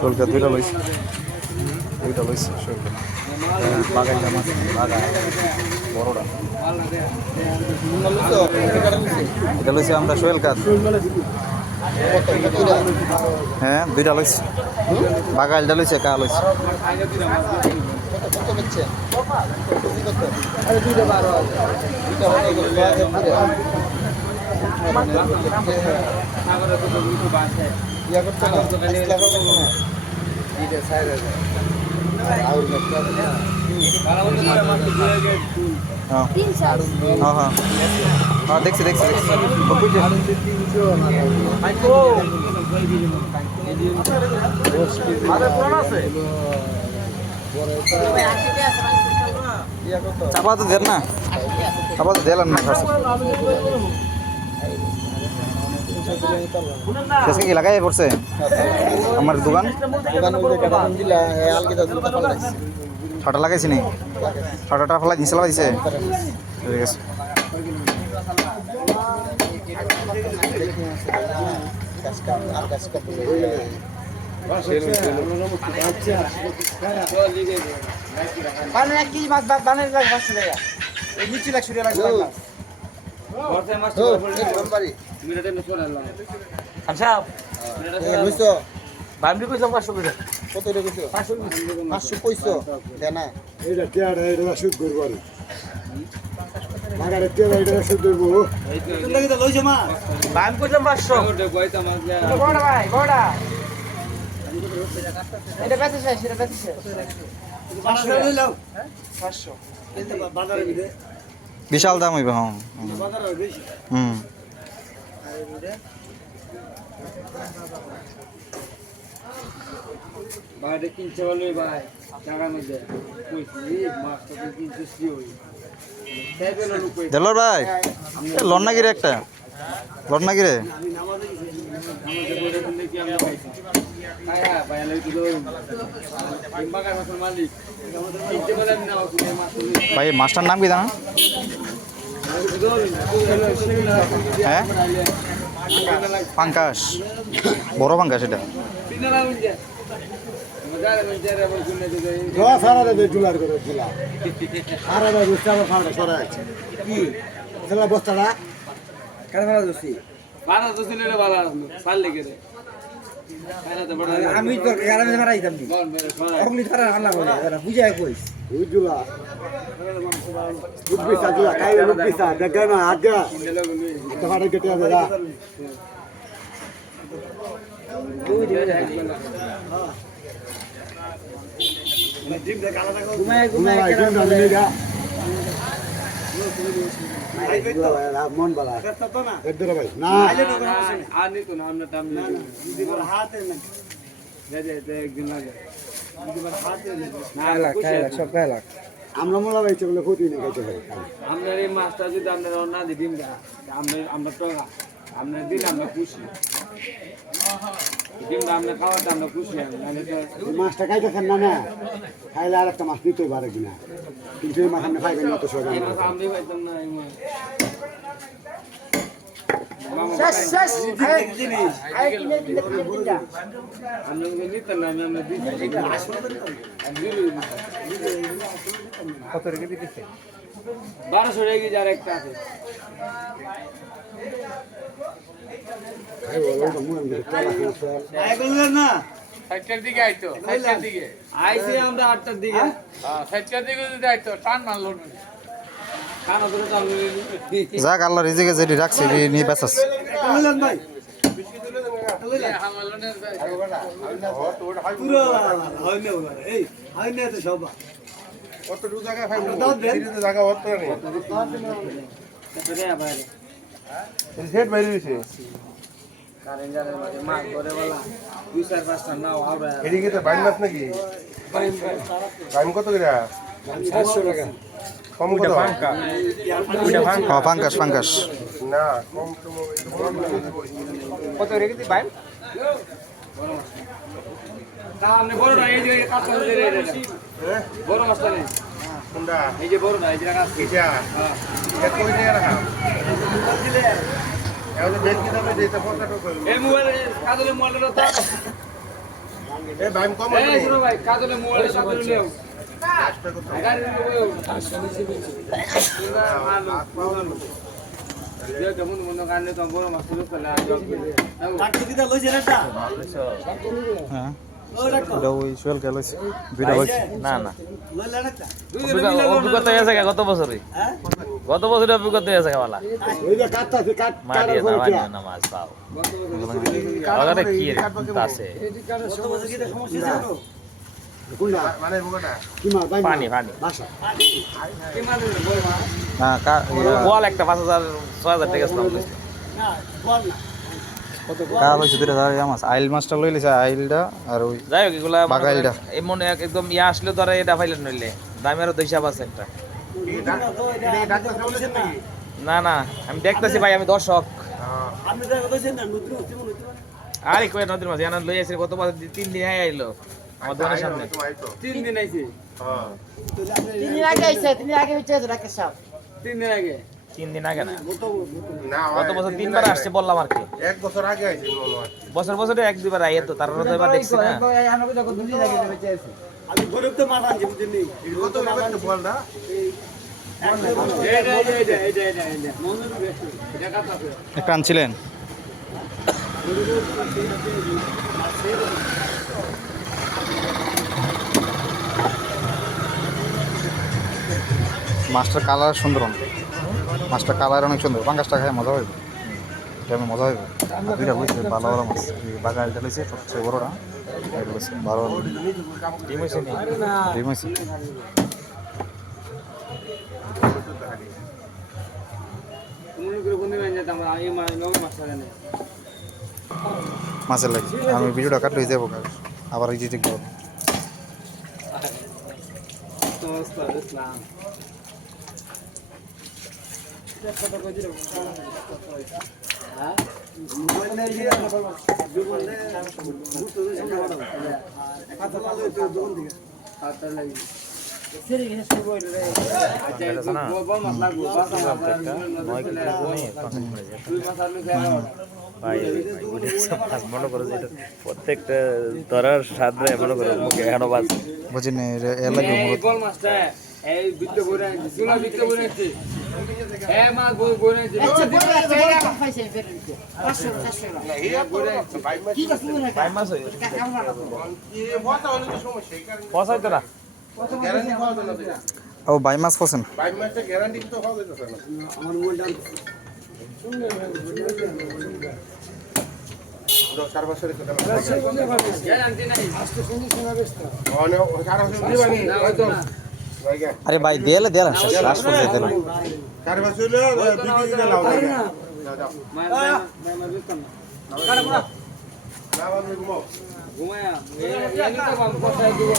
শোলকা দুইটা লইছে শোলকা বাগাইটা মাছ বাগাই বড়টা এটা লইছে আমরা শোল কাজ হ্যাঁ দুইটা লইছে বাগাইলটা লইছে কা লইছে দেখছি চাপা তো দেন না চাপা তো দিলাম না শেষে কি লাগাই পড়ছে আমার দোকান ছটা লাগাইছি নি ছটাটা ফেলাই দিছে লাগাইছে ঠিক আছে আচ্ছা বামডি কইছো 500 করে কত রে কইছো 500 কইছো দেনা এইটা টিয়ার এইটা শুট করব আর মাগারে টিয়ার এইটা শুট করব তুমি লাগি তো লইছো মা বাম কইছো 500 ওটা কইতা মাছ বড় ভাই বড় এটা বেচে শেষ এটা বেচে শেষ 500 লই লাও 500 এটা বাজারে বিদে বিশাল দাম হইবে হ্যাঁ বাজারে বেশি বাইরে কিনছে বলবি ভাই টাকার মধ্যে কইছি মাছটা কিনছে সি হই দেলোর ভাই লন নাকি রে একটা লন নাকি রে ভাই মাছটার নাম কি জানা হ্যাঁ পাঙ্কাশ বড় পাঙ্কাশ এটা সারা দে জুলার করে জুলা সারা দে বুঝতে ফাড়া সরা আছে কি সেলা বস্তাটা কেন ভালো দোষী ভালো দোষী নিলে ভালো পার লেগে রে আমি তো গ্রামে মারাইতাম দি অগ্নি ধরা হাল্লা করে এরা বুঝায় কইস ওই জুলা বুঝবিসা জুলা কাইলে বুঝবিসা দেখা না আগা তো ফাড়া কেটে আছে না ঘুমায় ঘুমায় কেন মন বালা ভাই না আর নিত না আমরা টাইম হাতে না একদিন লাগে সব খাইলাক আমরা মোলা ভাই বলে ক্ষতি নেই খাইতে ভাই আপনার এই মাছটা যদি আপনারা না দিন আমরা টাকা আপনার দিন আমরা খুশি ডিমটা আমরা খাওয়াতে আমরা খুশি মাছটা খাইতেছেন না না খাইলে আর একটা মাছ নিতেই পারে কিনা কিন্তু এই মাছ আপনি খাইবেন না তো সবাই আমি পাইতাম না এই মাছ কত রেখে দিতেছে 1200 রেখে যার একটা আছে না সাইডটার দিকে আইতো সাইডটার দিকে আইছি আমরা 8টার দিকে সাইডটার দিকে যদি আইতো টান মারলো খানা ধরে চালু যাক আল্লাহ রিজিকে যেটি রাখছে নিয়ে বেচাস ভাই কতটুকু জায়গা খাইবো সিরিজে জায়গা হতো না সেট বাইরে দিছে কারেন্টারের মধ্যে মাছ ধরে বলা 2-4-5টা নাও আবার এদিকে তো বাইন মাছ নাকি বাইন কত করে 700 টাকা কম কত পাঙ্কাশ পাঙ্কাশ না কম কত রেখে দি বাইন তা আপনি বড় না এই যে কাঁচা ধরে বড় মাছটা নেই কোনটা এই যে বড় না এই যে রাখা আছে এটা হ্যাঁ এটা কই নিয়ে রাখা এখন ব্যাংকে যাবে দিতে 50 টাকা এই মোবাইল কাজলে মোবাইল তো এই ভাই কম এই শুনো ভাই কাজলে মোবাইল কাজলে নিও গাড়ি নিও যে কেমন মন কানে তো বড় মাছ তো চলে হ্যাঁ এটা ওই সোহেল কে লইছে দুইটা হইছে না না অভিজ্ঞতা হয়ে গেছে গত বছরই গত বছরের অভিজ্ঞতা হয়ে গেছে বালা ওই যে কাটটা আছে কাট মারিয়ে না মারিয়ে না মাছ পাও আলাদা কি আছে কোনটা মানে কোনটা কি মাছ ভাই পানি পানি বাসা না কা বল একটা 5000 6000 টাকা ছিল কা লইছে দুইটা মাছ আইল মাছটা লই লিছে আইলটা আর ওই যাই হোক এগুলা বাগাইলটা। এমন একদম ইয়া আসলে তো আর এটা ফাইলেন নইলে দামেরও তো হিসাব আছে একটা এটা ডাক্তার বলেছেন নাকি না না আমি দেখতেছি ভাই আমি দর্শক আরে কই নদীর মাছ জানা লই আইছে গত বছর 3 দিন আইলো আমার দোকানের সামনে তোমার তো 3 দিন আইছে হ্যাঁ 3 দিন আগে হয়েছে 3 দিন আগে হয়েছে রাকেশ সাহেব 3 দিন আগে 3 দিন আগে না না গত বছর 3 বার আসছে বললাম আর কি এক বছর আগে আইছিল মনে হয় বছর বছরে এক দুইবার আইয়ে তো তার মধ্যে এবার দেখছি না আমাকে যখন 2 দিন আগে বেঁচে আছে আমি গরিব তো মাছ আনছি বুঝলি কত টাকা বল না এটা কাটা আছে একটা আনছিলেন মাছটার কালার সুন্দর অনেক মাছটার কালার অনেক সুন্দর পাঙ্গাসটা খায় মজা হইবে এটা আমি মজা হইবে দুইটা লইছে ভালো ভালো মাছ বাগালটা লইছে সবচেয়ে বড়টা এটা লইছে ভালো ডিম হইছে নি ডিম হইছে মনে করে বন্ধু বান্ধব যেতাম এই মাছটা জানে মাছের লাগে আমি ভিডিওটা কাটলে হয়ে যাবো আবার এই যে করবো ইসলাম ভাই মাছ মনে করো যে এটা প্রত্যেকটা ধরার স্বাদ মনে করো মুখে এখনো বাজ বুঝিনি এ লাগে বল মাছটা এই বিদ্যে বলে আনছি চুলা বিদ্যে বলে আনছি এই মাছ বলে আনছি আচ্ছা বড় একটা খাইছে বেরোতে 500 কি কথা বলে ভাই মাছ হই কাকা কি বলতে হলে তো সমস্যা এই কারণে পছাই তো না গ্যারান্টি পাওয়া যাবে না ও বাই মাছ পছন্দ ভাই মাসে গ্যারান্টি তো পাওয়া যাবে না আমার মোবাইলটা 4 বছরের কথা গ্যারান্টি নাই অনেক 4 বছর দিবানি হয়তো ভাইগা আরে ভাই দেলে দেলে লাস্ট পর্যন্ত দেলে 4 বছর বিক্রি দিলে লাভ লাগে যাও মাছ মাছ দিতাম না বাবু ঘুমাও ঘুমায়া এই তো বাম কোথায় দিব